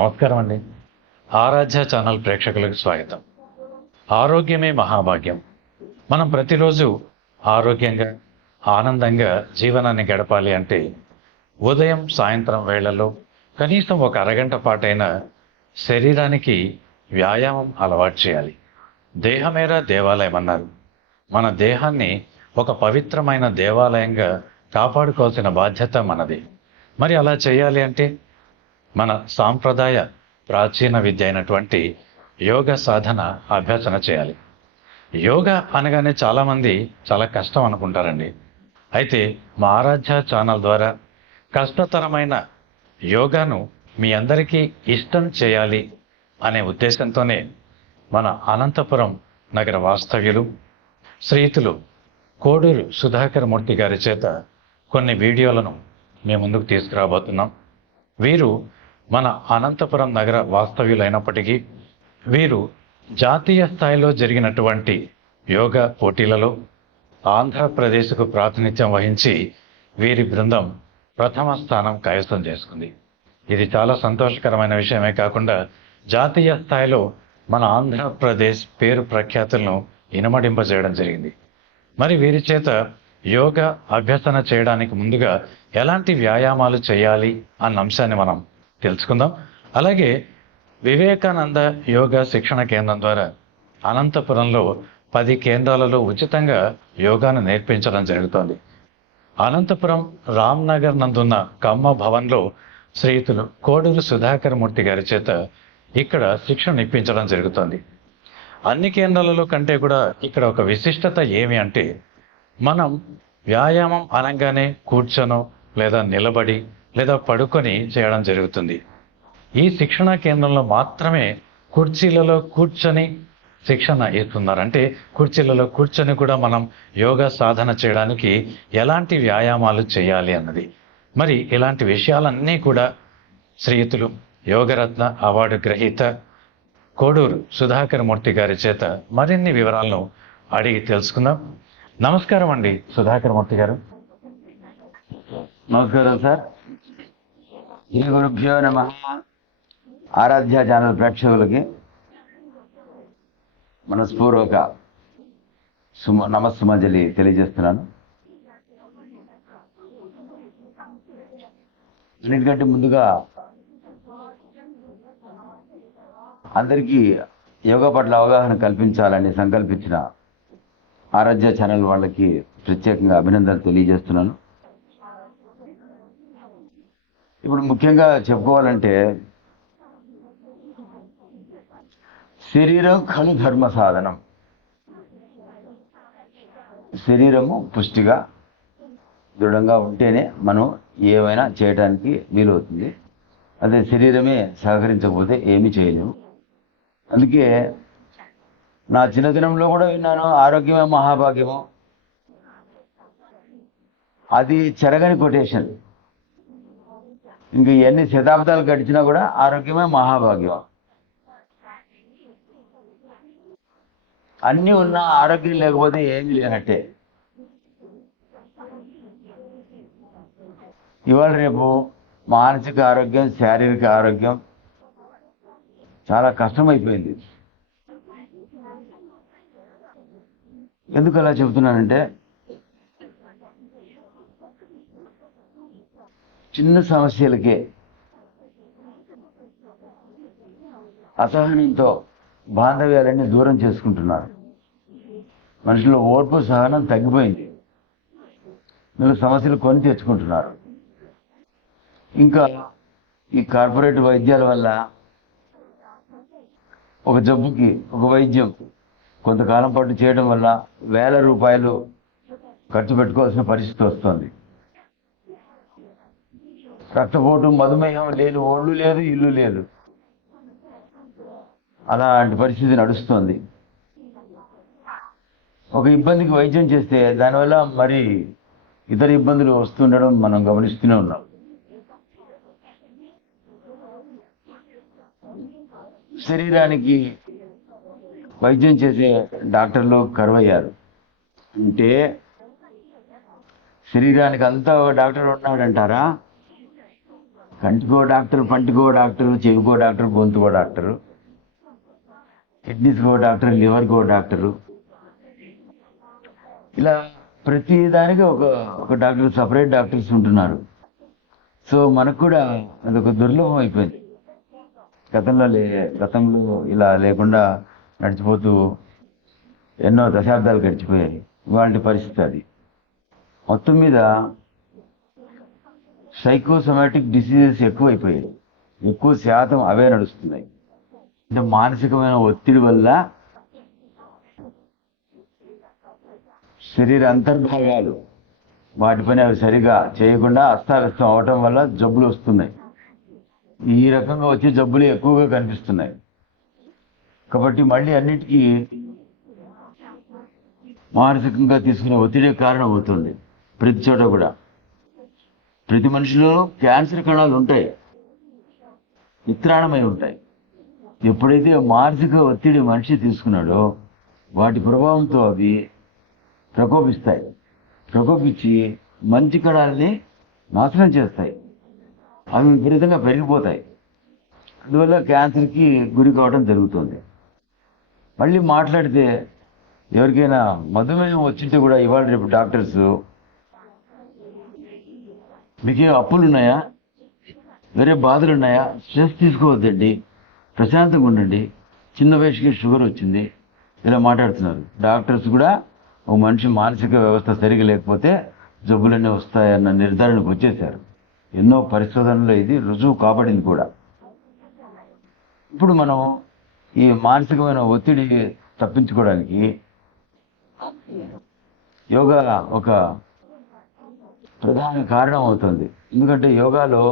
నమస్కారం అండి. ఆరాధ్య ఛానల్ ప్రేక్షకులకు స్వాగతం. ఆరోగ్యమే మహాభాగ్యం. మనం ప్రతిరోజు ఆరోగ్యంగా ఆనందంగా జీవనాన్ని గడపాలి అంటే ఉదయం సాయంత్రం వేళల్లో కనీసం ఒక అరగంట పాటైన శరీరానికి వ్యాయామం అలవాటు చేయాలి. దేహమేరా దేవాలయం అన్నారు. మన దేహాన్ని ఒక పవిత్రమైన దేవాలయంగా కాపాడుకోవాల్సిన బాధ్యత మనది. మరి అలా చేయాలి అంటే మన సాంప్రదాయ ప్రాచీన విద్య అయినటువంటి యోగ సాధన అభ్యసన చేయాలి. యోగా అనగానే చాలామంది చాలా కష్టం అనుకుంటారండి. అయితే మా ఆరాధ్య ఛానల్ ద్వారా కష్టతరమైన యోగాను మీ అందరికీ ఇష్టం చేయాలి అనే ఉద్దేశంతోనే మన అనంతపురం నగర వాస్తవ్యులు శ్రీయుతులు కోడూరు సుధాకర్ మూర్తి గారి చేత కొన్ని వీడియోలను మీ ముందుకు తీసుకురాబోతున్నాం. వీరు మన అనంతపురం నగర వాస్తవ్యులైనప్పటికీ వీరు జాతీయ స్థాయిలో జరిగినటువంటి యోగా పోటీలలో ఆంధ్రప్రదేశ్కు ప్రాతినిధ్యం వహించి వీరి బృందం ప్రథమ స్థానం కైవసం చేసుకుంది. ఇది చాలా సంతోషకరమైన విషయమే కాకుండా జాతీయ స్థాయిలో మన ఆంధ్రప్రదేశ్ పేరు ప్రఖ్యాతులను ఇనుమడింపజేయడం జరిగింది. మరి వీరి చేత యోగా అభ్యసన చేయడానికి ముందుగా ఎలాంటి వ్యాయామాలు చేయాలి అన్న అంశాన్ని మనం తెలుసుకుందాం. అలాగే వివేకానంద యోగా శిక్షణ కేంద్రం ద్వారా అనంతపురంలో 10 కేంద్రాలలో ఉచితంగా యోగాను నేర్పించడం జరుగుతోంది. అనంతపురం రామ్నగర్ నందున్న కమ్మ భవన్లో శ్రీయుతులు కోడూరు సుధాకర్ మూర్తి గారి చేత ఇక్కడ శిక్షణ ఇప్పించడం జరుగుతోంది. అన్ని కేంద్రాలలో కంటే కూడా ఇక్కడ ఒక విశిష్టత ఏమి అంటే మనం వ్యాయామం అనగానే కూర్చొనో లేదా నిలబడి లేదా పడుకొని చేయడం జరుగుతుంది. ఈ శిక్షణా కేంద్రంలో మాత్రమే కుర్చీలలో కూర్చొని శిక్షణ ఇస్తున్నారు. అంటే కుర్చీలలో కూర్చొని కూడా మనం యోగా సాధన చేయడానికి ఎలాంటి వ్యాయామాలు చేయాలి అన్నది. మరి ఇలాంటి విషయాలన్నీ కూడా శ్రీయుతులు యోగరత్న అవార్డు గ్రహీత కోడూరు సుధాకర్ మూర్తి గారి చేత మరిన్ని వివరాలను అడిగి తెలుసుకుందాం. నమస్కారం అండి సుధాకర్ మూర్తి గారు. నమస్కారం సార్. శ్రీ గురుభ్యో నమః. ఆరాధ్య ఛానల్ ప్రేక్షకులకి మనస్పూర్వక నమస్సుమంజలి తెలియజేస్తున్నాను. అన్నిటికంటే ముందుగా అందరికీ యోగా పట్ల అవగాహన కల్పించాలని సంకల్పించిన ఆరాధ్య ఛానల్ వాళ్ళకి ప్రత్యేకంగా అభినందనలు తెలియజేస్తున్నాను. ఇప్పుడు ముఖ్యంగా చెప్పుకోవాలంటే శరీరం ఖలు ధర్మ సాధనం. శరీరము పుష్టిగా దృఢంగా ఉంటేనే మనం ఏమైనా చేయడానికి వీలవుతుంది. అదే శరీరమే సహకరించకపోతే ఏమీ చేయలేము. అందుకే నా చిన్నతనంలో కూడా విన్నాను, ఆరోగ్యమే మహాభాగ్యము. అది చెరగని కొటేషన్. ఇంక ఎన్ని శతాబ్దాలు గడిచినా కూడా ఆరోగ్యమే మహాభాగ్యం. అన్నీ ఉన్నా ఆరోగ్యం లేకపోతే ఏమీ లేనట్టే. ఇవాళ రేపు మానసిక ఆరోగ్యం, శారీరక ఆరోగ్యం చాలా కష్టమైపోయింది. ఎందుకు అలా చెబుతున్నానంటే చిన్న సమస్యలకే అసహనంతో బాంధవ్యాలన్నీ దూరం చేసుకుంటున్నారు. మనుషుల ఓర్పు సహనం తగ్గిపోయింది. మీరు సమస్యలు కొని తెచ్చుకుంటున్నారు. ఇంకా ఈ కార్పొరేట్ వైద్యాల వల్ల ఒక జబ్బుకి ఒక వైద్యం కొంతకాలం పాటు చేయడం వల్ల వేల రూపాయలు ఖర్చు పెట్టుకోవాల్సిన పరిస్థితి వస్తుంది. రక్తపోటు, మధుమేహం లేని ఒళ్ళు లేదు, ఇల్లు లేదు. అలాంటి పరిస్థితి నడుస్తుంది. ఒక ఇబ్బందికి వైద్యం చేస్తే దానివల్ల మరి ఇతర ఇబ్బందులు వస్తుండడం మనం గమనిస్తూనే ఉన్నాం. శరీరానికి వైద్యం చేసే డాక్టర్లు కరువయ్యారు. అంటే శరీరానికి అంతా డాక్టర్ ఉన్నాడంటారా? కంటికో డాక్టర్, పంటికో డాక్టర్, చెవికో డాక్టర్, గొంతుకో డాక్టరు, కిడ్నీస్కో డాక్టర్, లివర్కో డాక్టరు, ఇలా ప్రతి దానికి ఒక ఒక డాక్టర్, సపరేట్ డాక్టర్స్ ఉంటున్నారు. సో మనకు కూడా అదొక దుర్లభం అయిపోయింది. గతంలో ఇలా లేకుండా నడిచిపోతూ ఎన్నో దశాబ్దాలు గడిచిపోయాయి. ఇవాళ పరిస్థితి అది. మొత్తం మీద సైకోసోమాటిక్ డిసీజెస్ ఎక్కువైపోయాయి. ఎక్కువ శాతం అవే నడుస్తున్నాయి. అంటే మానసికమైన ఒత్తిడి వల్ల శరీర అంతర్భాగాలు వాటి పని అవి సరిగా చేయకుండా అస్తావ్యస్తం అవటం వల్ల జబ్బులు వస్తున్నాయి. ఈ రకంగా వచ్చే జబ్బులు ఎక్కువగా కనిపిస్తున్నాయి. కాబట్టి మళ్ళీ అన్నిటికీ మానసికంగా తీసుకునే ఒత్తిడి కారణం అవుతుంది. ప్రతి చోట కూడా ప్రతి మనిషిలో క్యాన్సర్ కణాలు ఉంటాయి, నిత్రాణమై ఉంటాయి. ఎప్పుడైతే మానసిక ఒత్తిడి మనిషి తీసుకున్నాడో వాటి ప్రభావంతో అవి ప్రకోపిస్తాయి. ప్రకోపించి మంచి కణాలని నాశనం చేస్తాయి. అవి విపరీతంగా పెరిగిపోతాయి. అందువల్ల క్యాన్సర్కి గురి కావడం జరుగుతుంది. మళ్ళీ మాట్లాడితే ఎవరికైనా మధుమేహం వచ్చింటే కూడా ఇవాళ రేపు డాక్టర్స్, మీకేం అప్పులు ఉన్నాయా, వేరే బాధలు ఉన్నాయా, స్ట్రెస్ తీసుకోవద్దండి, ప్రశాంతంగా ఉండండి, చిన్న వయసుకి షుగర్ వచ్చింది, ఇలా మాట్లాడుతున్నారు. డాక్టర్స్ కూడా ఒక మనిషి మానసిక వ్యవస్థ సరిగా లేకపోతే జబ్బులన్నీ వస్తాయన్న నిర్ధారణకు వచ్చేసారు. ఎన్నో పరిశోధనలో ఇది రుజువు కాబడింది కూడా. ఇప్పుడు మనం ఈ మానసికమైన ఒత్తిడి తప్పించుకోవడానికి యోగా ఒక ప్రధాన కారణం అవుతుంది. ఎందుకంటే యోగాలో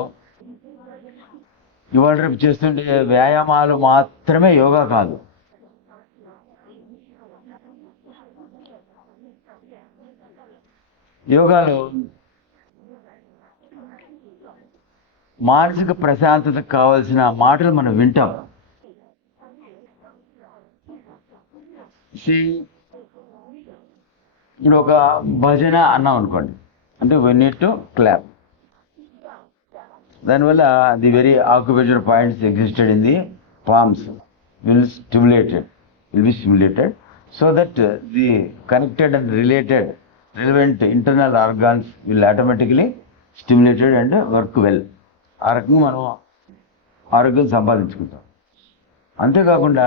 ఇవాళ రేపు చేస్తుండే వ్యాయామాలు మాత్రమే యోగా కాదు. యోగాలో మానసిక ప్రశాంతతకు కావాల్సిన మాటలు మనం వింటాం. ఇప్పుడు ఒక భజన అన్నాం అనుకోండి, అంటే వీ నీడ్ టు క్లాప్. దానివల్ల the very occupation points existed in the palms will be stimulated so that the connected and relevant internal organs will automatically stimulated and work well. ఆ రకంగా మనం ఆరోగ్యం సంపాదించుకుంటాం. అంతేకాకుండా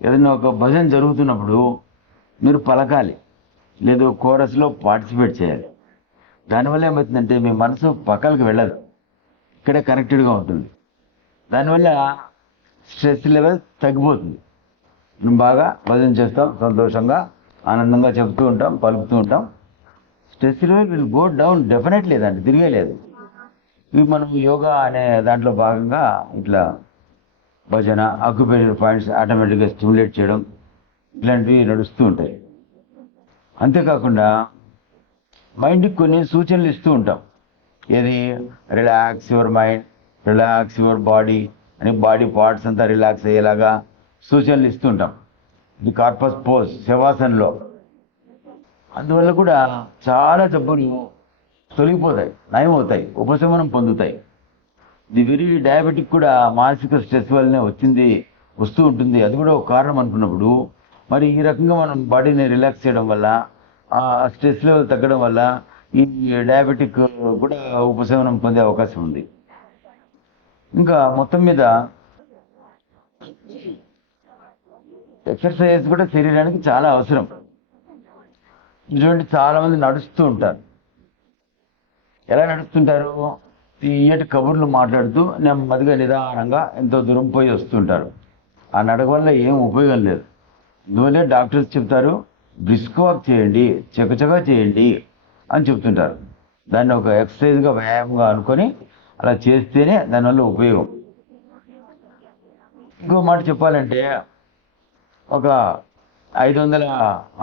ఏదైనా ఒక భజన జరుగుతున్నప్పుడు మీరు పలకాలి, లేదు కోరస్లో పార్టిసిపేట్ చేయాలి. దానివల్ల ఏమవుతుందంటే మీ మనసు పక్కలకు వెళ్ళదు, ఇక్కడే కనెక్టెడ్గా ఉంటుంది. దానివల్ల స్ట్రెస్ లెవెల్ తగ్గిపోతుంది. మనం బాగా భజన చేస్తాం, సంతోషంగా ఆనందంగా చెబుతూ ఉంటాం, పలుకుతూ ఉంటాం. Stress level will go down definitely, దాన్ని తిరిగే లేదు. ఇవి మనం యోగా అనే దాంట్లో భాగంగా ఇట్లా భజన, ఆక్యుపేషన్ పాయింట్స్ ఆటోమేటిక్గా స్టిమ్యులేట్ చేయడం, ఇట్లాంటివి నడుస్తూ ఉంటాయి. అంతేకాకుండా మైండ్కి కొన్ని సూచనలు ఇస్తూ ఉంటాం. ఏది, relax your mind, relax your body అని బాడీ పార్ట్స్ అంతా రిలాక్స్ అయ్యేలాగా సూచనలు ఇస్తూ ఉంటాం. ఇది కార్పస్ పోజ్, శవాసనలో. అందువల్ల కూడా చాలా జబ్బులు తొలగిపోతాయి, నయమవుతాయి, ఉపశమనం పొందుతాయి. ది వెరీ డయాబెటిక్ కూడా మానసిక స్ట్రెస్ వల్లనే వస్తూ ఉంటుంది. అది కూడా ఒక కారణం అనుకున్నప్పుడు మరి ఈ రకంగా మనం బాడీని రిలాక్స్ చేయడం వల్ల, ఆ స్ట్రెస్ లెవెల్ తగ్గడం వల్ల ఈ డయాబెటిక్ కూడా ఉపశమనం పొందే అవకాశం ఉంది. ఇంకా మొత్తం మీద ఎక్సర్సైజ్ కూడా శరీరానికి చాలా అవసరం. చూడండి, చాలామంది నడుస్తూ ఉంటారు. ఎలా నడుస్తుంటారు? తీయటి కబుర్లు మాట్లాడుతూ నెమ్మదిగా నిదానంగా ఎంతో దూరం పోయి వస్తుంటారు. ఆ నడక వల్ల ఏం ఉపయోగం లేదు. అందువల్లే డాక్టర్స్ చెప్తారు, బ్రిస్క్ వాక్ చేయండి, చకచకా చేయండి అని చెప్తుంటారు. దాన్ని ఒక ఎక్సర్సైజ్గా, వ్యాయామంగా అనుకొని అలా చేస్తేనే దానివల్ల ఉపయోగం. ఇంకో మాట చెప్పాలంటే, ఒక 500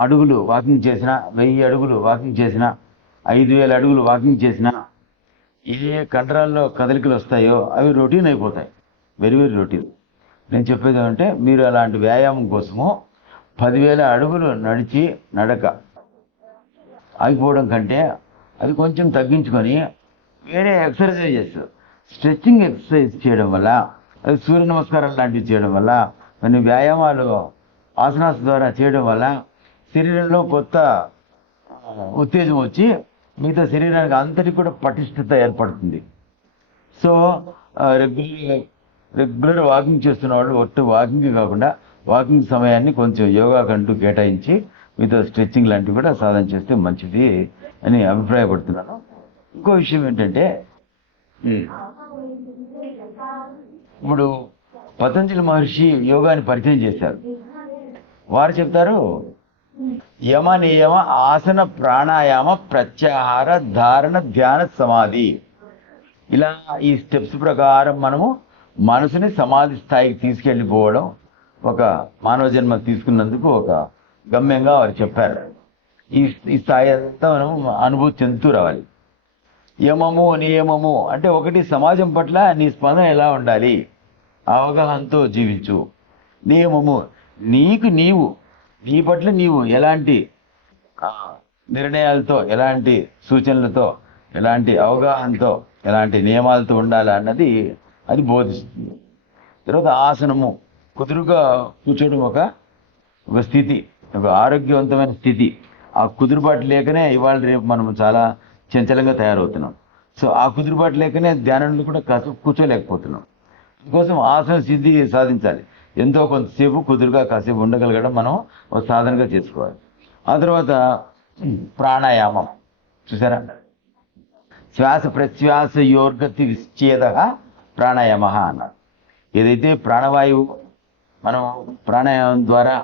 అడుగులు వాకింగ్ చేసినా, 1000 అడుగులు వాకింగ్ చేసినా, 5000 అడుగులు వాకింగ్ చేసినా ఏ కండరాల్లో కదలికలు వస్తాయో అవి రొటీన్ అయిపోతాయి, వెరీ వెరీ రొటీన్. నేను చెప్పేది ఏమంటే, మీరు అలాంటి వ్యాయామం కోసము 10,000 అడుగులు నడక ఆగిపోవడం కంటే అది కొంచెం తగ్గించుకొని వేరే ఎక్సర్సైజెస్, స్ట్రెచ్చింగ్ ఎక్సర్సైజ్ చేయడం వల్ల, అది సూర్య నమస్కారం లాంటివి చేయడం వల్ల, కొన్ని వ్యాయామాలు ఆసనాస్ ద్వారా చేయడం వల్ల శరీరంలో కొత్త ఉత్తేజం వచ్చి మిగతా శరీరానికి అంతటికి కూడా పటిష్టత ఏర్పడుతుంది. సో రెగ్యులర్ వాకింగ్ చేస్తున్న వాళ్ళు ఒట్టు వాకింగ్ కాకుండా వాకింగ్ సమయాన్ని కొంచెం యోగా కంటూ కేటాయించి మీతో స్ట్రెచ్చింగ్ లాంటివి కూడా సాధన చేస్తే మంచిది అని అభిప్రాయపడుతున్నాను. ఇంకో విషయం ఏంటంటే, ఇప్పుడు పతంజలి మహర్షి యోగాని పరిచయం చేశారు. వారు చెప్తారు, యమ నియమ ఆసన ప్రాణాయామ ప్రత్యాహార ధారణ ధ్యాన సమాధి, ఇలా ఈ స్టెప్స్ ప్రకారం మనము మనసుని సమాధి స్థాయికి తీసుకెళ్ళిపోవడం ఒక మానవ జన్మ తీసుకున్నందుకు ఒక గమ్యంగా వారు చెప్పారు. ఈ స్థాయి అంతా మనం అనుభూతి చెందుతూ రావాలి. యమము నియమము అంటే ఒకటి, సమాజం పట్ల నీ స్పందన ఎలా ఉండాలి, అవగాహనతో జీవించు. నియమము, నీకు నీవు, నీ పట్ల నీవు ఎలాంటి నిర్ణయాలతో, ఎలాంటి సూచనలతో, ఎలాంటి అవగాహనతో, ఎలాంటి నియమాలతో ఉండాలి అన్నది అది బోధిస్తుంది. తర్వాత ఆసనము, కుదురుగా కూర్చోవడం ఒక స్థితి, ఒక ఆరోగ్యవంతమైన స్థితి. ఆ కుదురుబాటు లేకనే ఇవాళ రేపు మనం చాలా చంచలంగా తయారవుతున్నాం. సో ఆ కుదురుబాటు లేకనే ధ్యానంలో కూడా కాసేపు కూర్చోలేకపోతున్నాం. అందుకోసం ఆసన సిద్ధి సాధించాలి. ఎంతో కొంతసేపు కుదురుగా కాసేపు ఉండగలగడం మనం ఒక సాధనగా చేసుకోవాలి. ఆ తర్వాత ప్రాణాయామం, చూసారా, శ్వాస ప్రశ్వాస యోర్గతి విచ్ఛేద ప్రాణాయామ అన్నారు. ఏదైతే ప్రాణవాయువు, మనం ప్రాణాయామం ద్వారా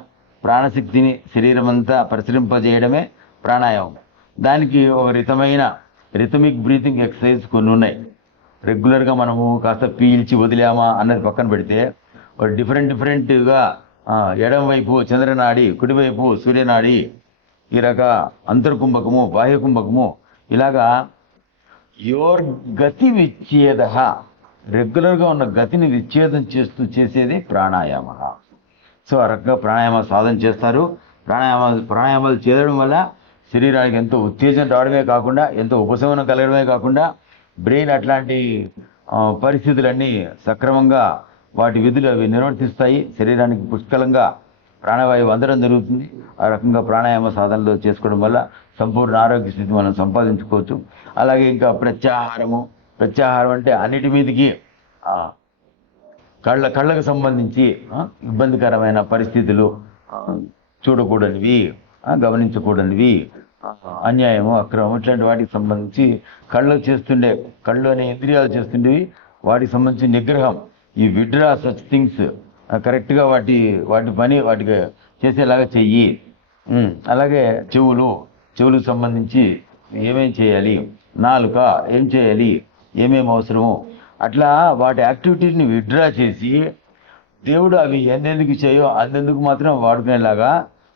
ప్రాణశక్తిని శరీరం అంతా పరిశ్రమింపజేయడమే ప్రాణాయామం. దానికి ఒక రిథమిక్ బ్రీతింగ్ ఎక్సర్సైజ్ కొన్ని ఉన్నాయి. రెగ్యులర్గా మనము కాస్త పీల్చి వదిలామా అన్నది పక్కన పెడితే, డిఫరెంట్గా ఎడం వైపు చంద్రనాడి, కుడివైపు సూర్యనాడి, ఈ రక అంతర్కుంభకము, బాహ్యకుంభకము, ఇలాగా యోర్ గతి విచ్ఛేద, రెగ్యులర్గా ఉన్న గతిని విచ్ఛేదం చేసేది ప్రాణాయామ. సో ఆ రకంగా ప్రాణాయామ సాధన చేస్తారు. ప్రాణాయామాలు చేయడం వల్ల శరీరానికి ఎంతో ఉత్తేజం రావడమే కాకుండా, ఎంతో ఉపశమనం కలగడమే కాకుండా, బ్రెయిన్ అట్లాంటి పరిస్థితులన్నీ సక్రమంగా వాటి విధులు అవి నిర్వర్తిస్తాయి. శరీరానికి పుష్కలంగా ప్రాణవాయువు అందడం జరుగుతుంది. ఆ రకంగా ప్రాణాయామ సాధనలు చేసుకోవడం వల్ల సంపూర్ణ ఆరోగ్య స్థితి మనం సంపాదించుకోవచ్చు. అలాగే ఇంకా ప్రత్యాహారం అంటే అన్నిటి మీదకి కళ్ళకు సంబంధించి ఇబ్బందికరమైన పరిస్థితులు, చూడకూడనివి, గమనించకూడనివి, అన్యాయము, అక్రమం, ఇట్లాంటి వాటికి సంబంధించి కళ్ళు అనే ఇంద్రియాలు చేస్తుండేవి, వాటికి సంబంధించి నిగ్రహం, ఈ విడ్రా సచ్ థింగ్స్ కరెక్ట్గా వాటి పని వాటికి చేసేలాగా చెయ్యి. అలాగే చెవులకు సంబంధించి ఏమేం చేయాలి, నాలుక ఏం చేయాలి, ఏమేమి అవసరము, అట్లా వాటి యాక్టివిటీస్ని విడ్రా చేసి దేవుడు అవి ఎందెందుకు చేయో అందెందుకు మాత్రం వాడుకునేలాగా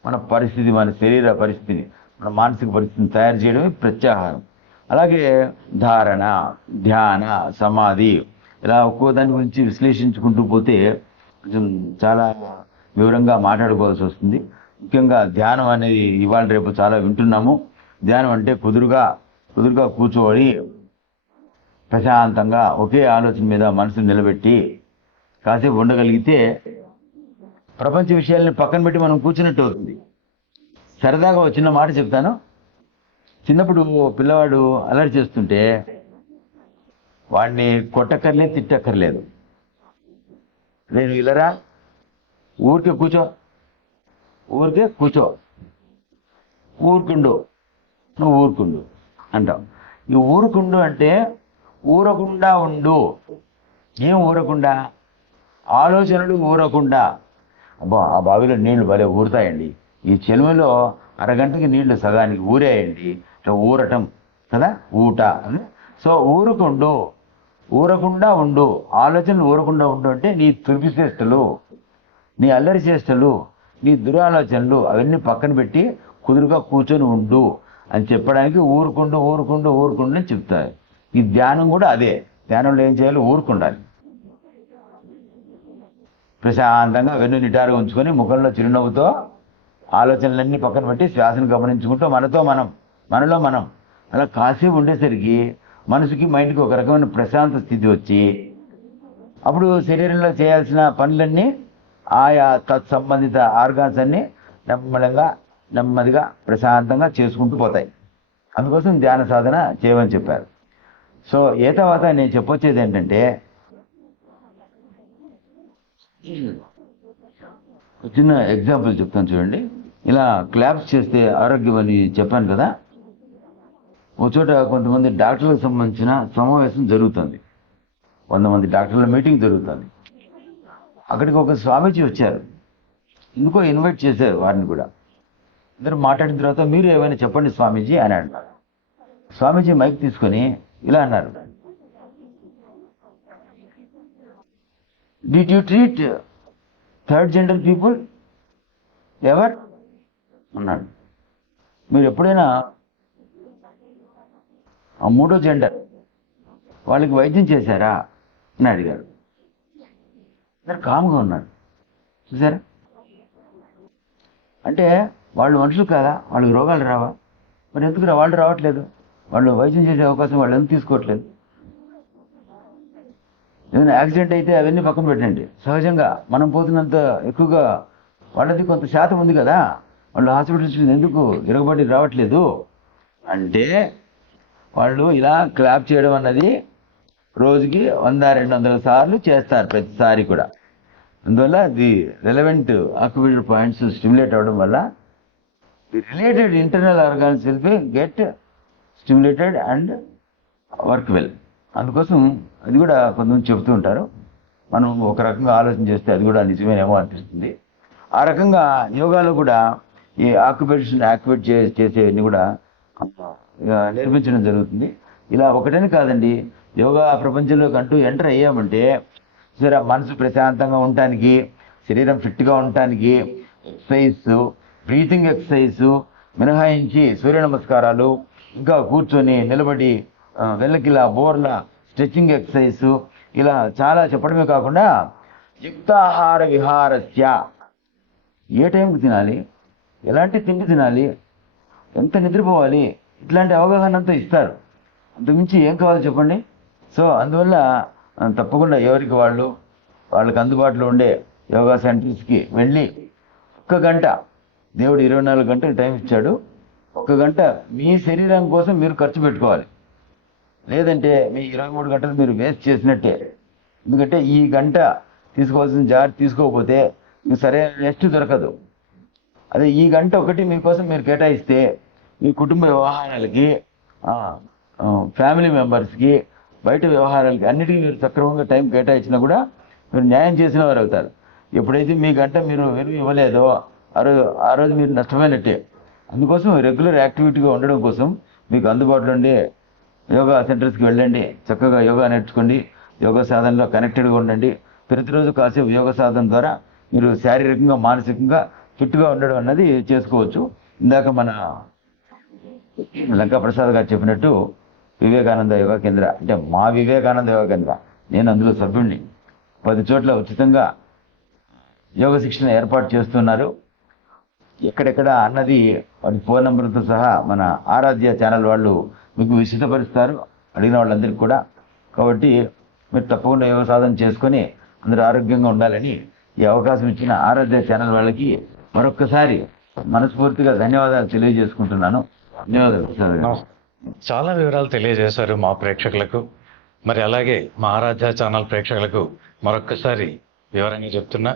మన పరిస్థితి, మన శరీర పరిస్థితిని, మన మానసిక పరిస్థితిని తయారు చేయడమే ప్రత్యాహారం. అలాగే ధారణ, ధ్యాన, సమాధి, ఇలా ఒక్కో దాని గురించి విశ్లేషించుకుంటూ పోతే కొంచెం చాలా వివరంగా మాట్లాడుకోవాల్సి వస్తుంది. ముఖ్యంగా ధ్యానం అనేది ఇవాళ రేపు చాలా వింటున్నాము. ధ్యానం అంటే కుదురుగా కూర్చోవాలి, ప్రశాంతంగా ఒకే ఆలోచన మీద మనసును నిలబెట్టి కాసేపు ఉండగలిగితే ప్రపంచ విషయాల్ని పక్కన పెట్టి మనం కూర్చున్నట్టు అవుతుంది. సరదాగా ఒక చిన్న మాట చెప్తాను. చిన్నప్పుడు పిల్లవాడు అలర్ట్ చేస్తుంటే వాడిని కొట్టక్కర్లేదు, తిట్టక్కర్లేదు. నేను ఇలారా, ఊరికే ఊరుకుండు, నువ్వు ఊరుకుండు అంటావు. ఈ ఊరుకుండు అంటే ఊరకుండా ఉండు. ఏం ఊరకుండా? ఆలోచనలు ఊరకుండా. అబ్బా, ఆ బావిలో నీళ్లు భలే ఊరుతాయండి, ఈ చెరువులో అరగంటకి నీళ్లు సగానికి ఊరేయండి, ఇట్లా ఊరటం కదా, ఊట. సో ఊరకుండా ఉండు, ఆలోచనలు ఊరకుండా ఉండు అంటే నీ తుర్పి చేష్టలు, నీ అల్లరి చేష్టలు, నీ దురాలోచనలు అవన్నీ పక్కన పెట్టి కుదురుగా కూర్చొని ఉండు అని చెప్పడానికి ఊరుకుండు అని చెప్తారు. ఈ ధ్యానం కూడా అదే. ధ్యానంలో ఏం చేయాలి? ఊరుకుండాలి. ప్రశాంతంగా వెన్ను నిటారుగా ఉంచుకొని ముఖంలో చిరునవ్వుతో ఆలోచనలన్నీ పక్కన పెట్టి శ్వాసను గమనించుకుంటూ మనలో మనం అలా కాసేపు ఉండేసరికి మనసుకి మైండ్కి ఒక రకమైన ప్రశాంత స్థితి వచ్చి అప్పుడు శరీరంలో చేయాల్సిన పనులన్నీ ఆయా తత్సంబంధిత ఆర్గాన్స్ అన్నీ నెమ్మదిగా ప్రశాంతంగా చేసుకుంటూ పోతాయి. అందుకోసం ధ్యాన సాధన చేయమని చెప్పారు. సో తర్వాత నేను చెప్పొచ్చేది ఏంటంటే, చిన్న ఎగ్జాంపుల్ చెప్తాను చూడండి. ఇలా క్లాప్స్ చేస్తే ఆరోగ్యం అని చెప్పాను కదా. ఒక చోట కొంతమంది డాక్టర్లకు సంబంధించిన సమావేశం జరుగుతుంది. 100 మంది డాక్టర్ల మీటింగ్ జరుగుతుంది. అక్కడికి ఒక స్వామీజీ వచ్చారు. ఎందుకో ఇన్వైట్ చేశారు వారిని కూడా. అందరూ మాట్లాడిన తర్వాత మీరు ఏమైనా చెప్పండి స్వామీజీ అని అన్నారు. స్వామీజీ మైక్ తీసుకొని ఇలా అన్నారు, did you treat third gender people ever అన్నాడు. మీరు ఎప్పుడైనా ఆ మూడో జెండర్ వాళ్ళకి వైద్యం చేశారా అని అడిగారు. అందరు కామ్గా ఉన్నారు. చూసారా? అంటే వాళ్ళు మనుషులు కాదా? వాళ్ళకి రోగాలు రావా? మరి ఎందుకు వాళ్ళు రావట్లేదు? వాళ్ళు వైద్యం చేసే అవకాశం వాళ్ళు ఎందుకు తీసుకోవట్లేదు? ఏదైనా యాక్సిడెంట్ అయితే అవన్నీ పక్కన పెట్టండి. సహజంగా మనం పోతున్నంత ఎక్కువగా వాళ్ళది కొంత శాతం ఉంది కదా, వాళ్ళు హాస్పిటల్స్ ఎందుకు ఇరగబడి రావట్లేదు అంటే వాళ్ళు ఇలా క్లాప్ చేయడం అన్నది రోజుకి 100-200 సార్లు చేస్తారు ప్రతిసారి కూడా. అందువల్ల the relevant occupation points stimulate అవ్వడం వల్ల the related internal organs will be get stimulated and work well. అందుకోసం అది కూడా కొంతమంది చెబుతూ ఉంటారు. మనం ఒక రకంగా ఆలోచన చేస్తే అది కూడా నిజమేనేమో అనిపిస్తుంది. ఆ రకంగా యోగాలో కూడా ఈ ఆక్యుపేషన్ యాక్టివేట్ చేసేవన్నీ కూడా నేర్పించడం జరుగుతుంది. ఇలా ఒకటని కాదండి, యోగా ప్రపంచంలోకి అంటూ ఎంటర్ అయ్యామంటే సరే మనసు ప్రశాంతంగా ఉండటానికి, శరీరం ఫిట్గా ఉండటానికి ఎక్సర్సైజ్, బ్రీతింగ్ ఎక్సర్సైజ్ మినహాయించి సూర్య నమస్కారాలు, ఇంకా కూర్చొని నిలబడి వెళ్ళకిలా బోర్ల స్ట్రెచ్చింగ్ ఎక్సర్సైజ్, ఇలా చాలా చెప్పడమే కాకుండా యుక్తాహార విహారస్య, ఏ టైంకి తినాలి, ఎలాంటి తిండి తినాలి, ఎంత నిద్రపోవాలి, ఇట్లాంటి అవగాహన అంతా ఇస్తారు. అంతకుమించి ఏం కావాలి చెప్పండి. సో అందువల్ల తప్పకుండా ఎవరికి వాళ్ళకి అందుబాటులో ఉండే యోగా సెంటర్స్కి వెళ్ళి 1 గంట, దేవుడు 24 గంటలు టైం ఇచ్చాడు, 1 గంట మీ శరీరం కోసం మీరు ఖర్చు పెట్టుకోవాలి. లేదంటే మీ 23 గంటలు మీరు వేస్ట్ చేసినట్టే. ఎందుకంటే ఈ గంట తీసుకోవాల్సిన జాగ్రత్త తీసుకోకపోతే మీకు సరైన రెస్ట్ దొరకదు. అదే ఈ గంట ఒకటి మీకోసం మీరు కేటాయిస్తే మీ కుటుంబ వ్యవహారాలకి, ఫ్యామిలీ మెంబర్స్కి, బయట వ్యవహారాలకి అన్నిటికీ మీరు సక్రమంగా టైం కేటాయించినా కూడా మీరు న్యాయం చేసిన వారు అవుతారు. ఎప్పుడైతే మీ గంట మీరు విలువ ఇవ్వలేదో ఆ రోజు మీరు నష్టమైనట్టే. అందుకోసం రెగ్యులర్ యాక్టివిటీగా ఉండడం కోసం మీకు అందుబాటులో ఉండే యోగా సెంటర్స్కి వెళ్ళండి, చక్కగా యోగా నేర్చుకోండి, యోగా సాధనలో కనెక్టెడ్గా ఉండండి. ప్రతిరోజు కాసేపు యోగా సాధన ద్వారా మీరు శారీరకంగా మానసికంగా ఫిట్గా ఉండడం అన్నది చేసుకోవచ్చు. ఇందాక మన లంకా ప్రసాద్ గారు చెప్పినట్టు వివేకానంద యోగా కేంద్ర అంటే మా వివేకానంద యోగా కేంద్ర, నేను అందులో సభ్యుడిని. 10 చోట్ల ఉచితంగా యోగ శిక్షణ ఏర్పాటు చేస్తున్నారు. ఎక్కడెక్కడ అన్నది వాటి ఫోన్ నెంబర్తో సహా మన ఆరాధ్య ఛానల్ వాళ్ళు మీకు విశిష్టపరుస్తారు, అడిగిన వాళ్ళందరికీ కూడా. కాబట్టి మీరు తప్పకుండా యోగ సాధన చేసుకొని అందరూ ఆరోగ్యంగా ఉండాలని ఈ అవకాశం ఇచ్చిన ఆరాధ్య ఛానల్ వాళ్ళకి మరొక్కసారి మనస్ఫూర్తిగా ధన్యవాదాలు తెలియజేసుకుంటున్నాను. ధన్యవాదాలు ప్రసాద్ గారు. చాలా వివరాలు తెలియజేశారు మా ప్రేక్షకులకు. మరి అలాగే మా ఆరాధ్య ఛానల్ ప్రేక్షకులకు మరొక్కసారి వివరంగా చెప్తున్నా,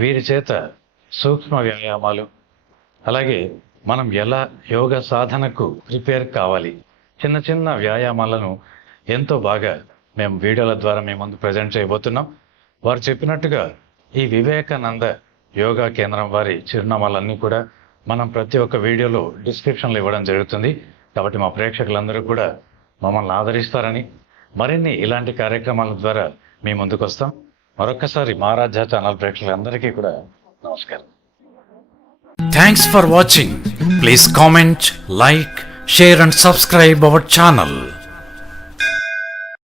వీరి చేత సూక్ష్మ వ్యాయామాలు, అలాగే మనం ఎలా యోగ సాధనకు ప్రిపేర్ కావాలి, చిన్న చిన్న వ్యాయామాలను ఎంతో బాగా మేము వీడియోల ద్వారా మీ ముందు ప్రజెంట్ చేయబోతున్నాం. వారు చెప్పినట్టుగా ఈ వివేకానంద యోగా కేంద్రం వారి చిరునామాలన్నీ కూడా మనం ప్రతి ఒక్క వీడియోలో డిస్క్రిప్షన్లో ఇవ్వడం జరుగుతుంది. కాబట్టి మా ప్రేక్షకులందరూ కూడా మమ్మల్ని ఆదరిస్తారని, మరిన్ని ఇలాంటి కార్యక్రమాల ద్వారా మీ ముందుకు వస్తాం. మరొక్కసారి మా ఆరాధ్య ఛానల్ ప్రేక్షకులందరికీ కూడా నమస్కారం. Thanks for watching. Please comment, like, share and subscribe our channel.